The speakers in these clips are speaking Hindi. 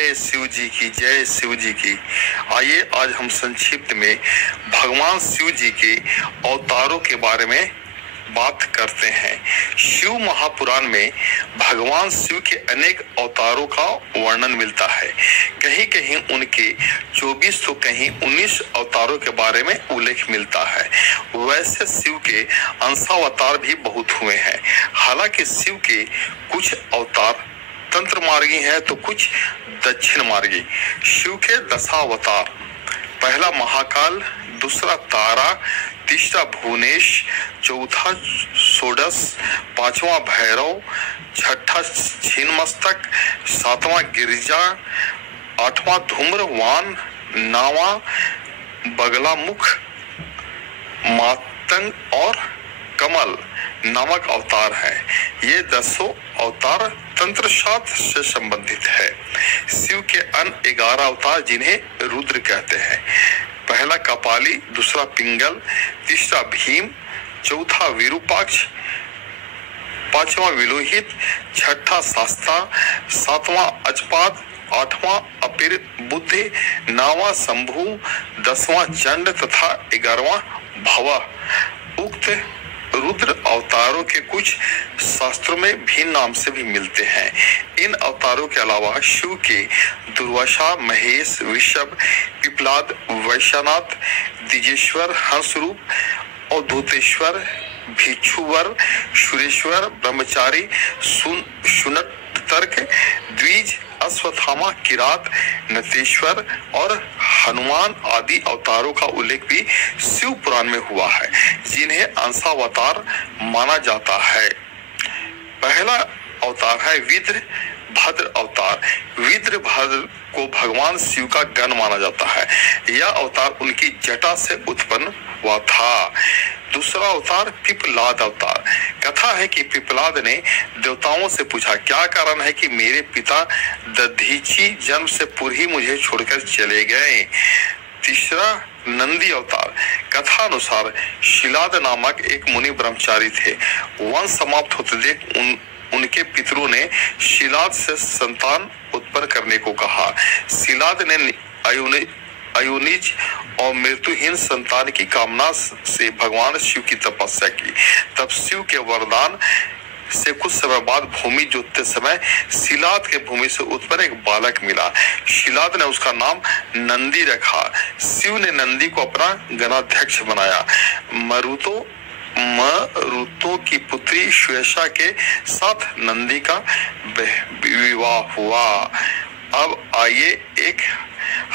जय शिव जी की, जय शिव जी की। आइए आज हम संक्षिप्त में भगवान शिव जी के अवतारों के बारे में बात करते हैं। शिव महापुराण में भगवान शिव के अनेक अवतारों का वर्णन मिलता है। कहीं कहीं उनके 24 तो कहीं 19 अवतारों के बारे में उल्लेख मिलता है। वैसे शिव के अंशावतार भी बहुत हुए हैं। हालांकि शिव के कुछ अवतार तंत्र मार्गी है तो कुछ दक्षिण मार्गी। शिव के दशावतार, पहला महाकाल, दूसरा तारा, तीसरा भुवनेश, चौथा षोडश, पांचवा भैरव, छठा छिन्नमस्तक, सातवां गिरिजा, आठवां धूम्रवान, नौवां बगलामुख, मातंग और कमल नामक अवतार है। ये 10 अवतार तंत्र शास्त्र से संबंधित है। शिव के अन्य 11 अवतार जिन्हें रुद्र कहते हैं। पहला कपाली, दूसरा पिंगल, तीसरा भीम, चौथा विरूपाक्ष, पांचवा विलोहित, छठा शास्ता, सातवां अजपाद, आठवां अपिर बुद्धि, नौवां शंभु, 10वां चंड तथा 11वां भवा। उक्त रुद्र अवतारों के कुछ शास्त्रों में भिन्न नाम से भी मिलते हैं। इन अवतारों के अलावा शिव के दुर्वासा, महेश, विषभ, पिपलाद, वैश्यनाथ, द्विजेश्वर, हंसरूप, अवधूतेश्वर, भिक्षुवर, सुरेश्वर, ब्रह्मचारी, सुनतर्क, द्विज, अश्वत्थामा, किरात, नतेश्वर और हनुमान आदि अवतारों का उल्लेख भी शिव पुराण में हुआ है, जिन्हें अंशावतार माना जाता है। पहला अवतार है वीरभद्र अवतार। वीरभद्र को भगवान शिव का गण माना जाता है। यह अवतार उनकी जटा से उत्पन्न हुआ था। दूसरा अवतार पिपलाद अवतार। कथा है कि पिपलाद ने देवताओं से पूछा, क्या कारण है कि मेरे पिता दधीची जन्म से पूर्व ही मुझे छोड़कर चले गए। तीसरा नंदी अवतार। कथा अनुसार शिलाद नामक एक मुनि ब्रह्मचारी थे। वंश समाप्त होते देख उनके पितरों ने शिलाद से संतान उत्पन्न करने को कहा। शिलाद ने अयोनिज और मृत्युहीन संतान की कामना से भगवान शिव की तपस्या की। तब शिव के वरदान से कुछ समय बाद भूमि जोतते समय शिलाद के भूमि से उत्पन्न एक बालक मिला। शिलाद ने उसका नाम नंदी रखा। शिव ने नंदी को अपना गणाध्यक्ष बनाया। मरुतो की पुत्री श्वेशा के साथ नंदी का विवाह हुआ। अब आइए एक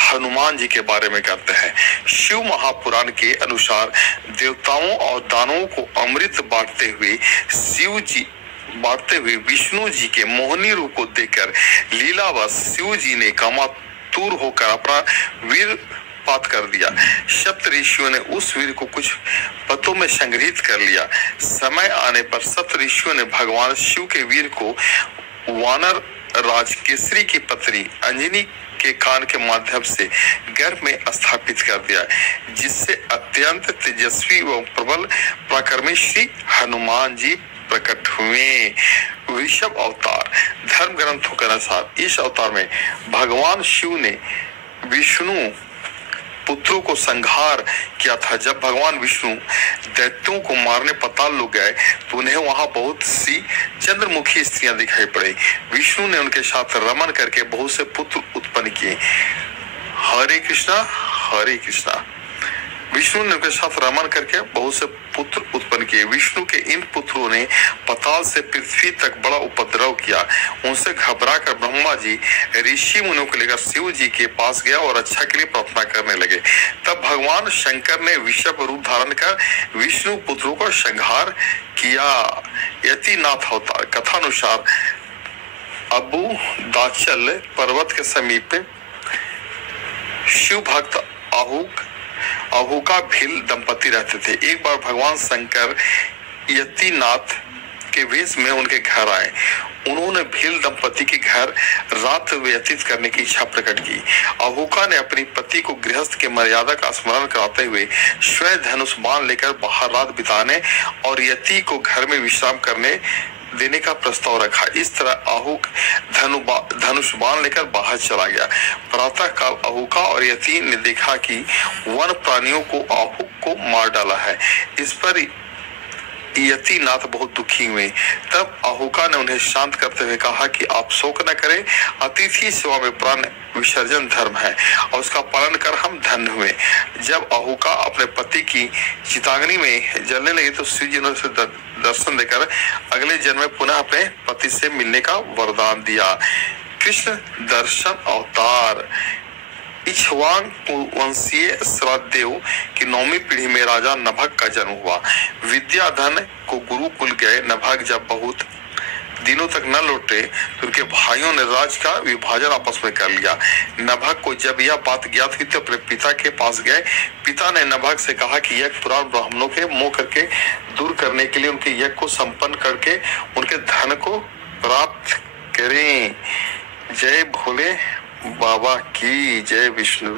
हनुमान जी के बारे में करते हैं। शिव महापुराण के अनुसार देवताओं और दानवों को अमृत बांटते हुए विष्णु जी के मोहनी रूप को देखकर लीलावश शिव जी ने कामातुर होकर अपना वीर पात कर दिया। सप्त ऋषियों ने उस वीर को कुछ पतों में संग्रहित कर लिया। समय आने पर सप्त ऋषियों ने भगवान शिव के वीर को वानर राज केसरी की पत्नी अंजनी के कान के माध्यम से गर्भ में स्थापित कर दिया, जिससे अत्यंत तेजस्वी व प्रबल पराक्रमी श्री हनुमान जी प्रकट हुए। वृषभ अवतार। धर्म ग्रंथों के अनुसार इस अवतार में भगवान शिव ने विष्णु पुत्रों को संहार किया था। जब भगवान विष्णु दैत्यों को मारने पाताल लोग गए तो उन्हें वहां बहुत सी चंद्रमुखी स्त्रियां दिखाई पड़ी। विष्णु ने उनके साथ रमन करके बहुत से पुत्र उत्पन्न किए। हरे कृष्णा हरे कृष्णा। विष्णु ने उनके साथ रमन करके बहुत से पुत्र उत्पन्न किए। विष्णु के इन पुत्रों ने पाताल से पृथ्वी तक बड़ा उपद्रव किया। उनसे घबराकर ब्रह्मा जी ऋषि मुनियों को लेकर शिव जी के पास गया और रक्षा के लिए प्रार्थना करने लगे। तब भगवान शंकर ने वृषभ रूप धारण कर विष्णु पुत्रों का संहार किया। यतिनाथ अवतार। कथानुसार अबू दाचल पर्वत के समीप शिव भक्त अहुका भील दंपति रहते थे। एक बार भगवान शंकर यतिनाथ के वेश में उनके घर आए। उन्होंने भील दंपति के घर रात व्यतीत करने की इच्छा प्रकट की। अहुका ने अपनी पति को गृहस्थ के मर्यादा का स्मरण कराते हुए स्वयं धनुष बाण लेकर बाहर रात बिताने और यति को घर में विश्राम करने देने का प्रस्ताव रखा। इस तरह अहुक धनुष बाण लेकर बाहर चला गया। प्रातः काल अहुका और यति ने देखा कि वन प्राणियों को अहुक को मार डाला है। इस पर यति नाथ बहुत दुखी हुए। तब अहुका ने उन्हें शांत करते हुए कहा कि आप शोक न करें, अतिथि सेवा में प्राण विसर्जन धर्म है और उसका पालन कर हम धन्य हुए। जब अहुका अपने पति की चिताग्नि में जलने लगी तो शिव जी ने उसे दर्शन देकर अगले जन्म में पुनः अपने पति से मिलने का वरदान दिया। कृष्ण दर्शन अवतार। इक्ष्वाकु वंशीय श्रद्धेव की 9वीं पीढ़ी में राजा नभग का जन्म हुआ। विद्याधन को गुरुकुल गए नभग जब बहुत दिनों तक न लौटे तो उनके भाइयों ने राज का विभाजन आपस में कर लिया। नभग को जब यह बात ज्ञात हुई तो अपने पिता के पास गए। पिता ने नभग से कहा कि यज्ञ पुराण ब्राह्मणों के मोह करके दूर करने के लिए उनके यज्ञ को संपन्न करके उनके धन को प्राप्त करें। जय भोले बाबा की जय। विष्णु।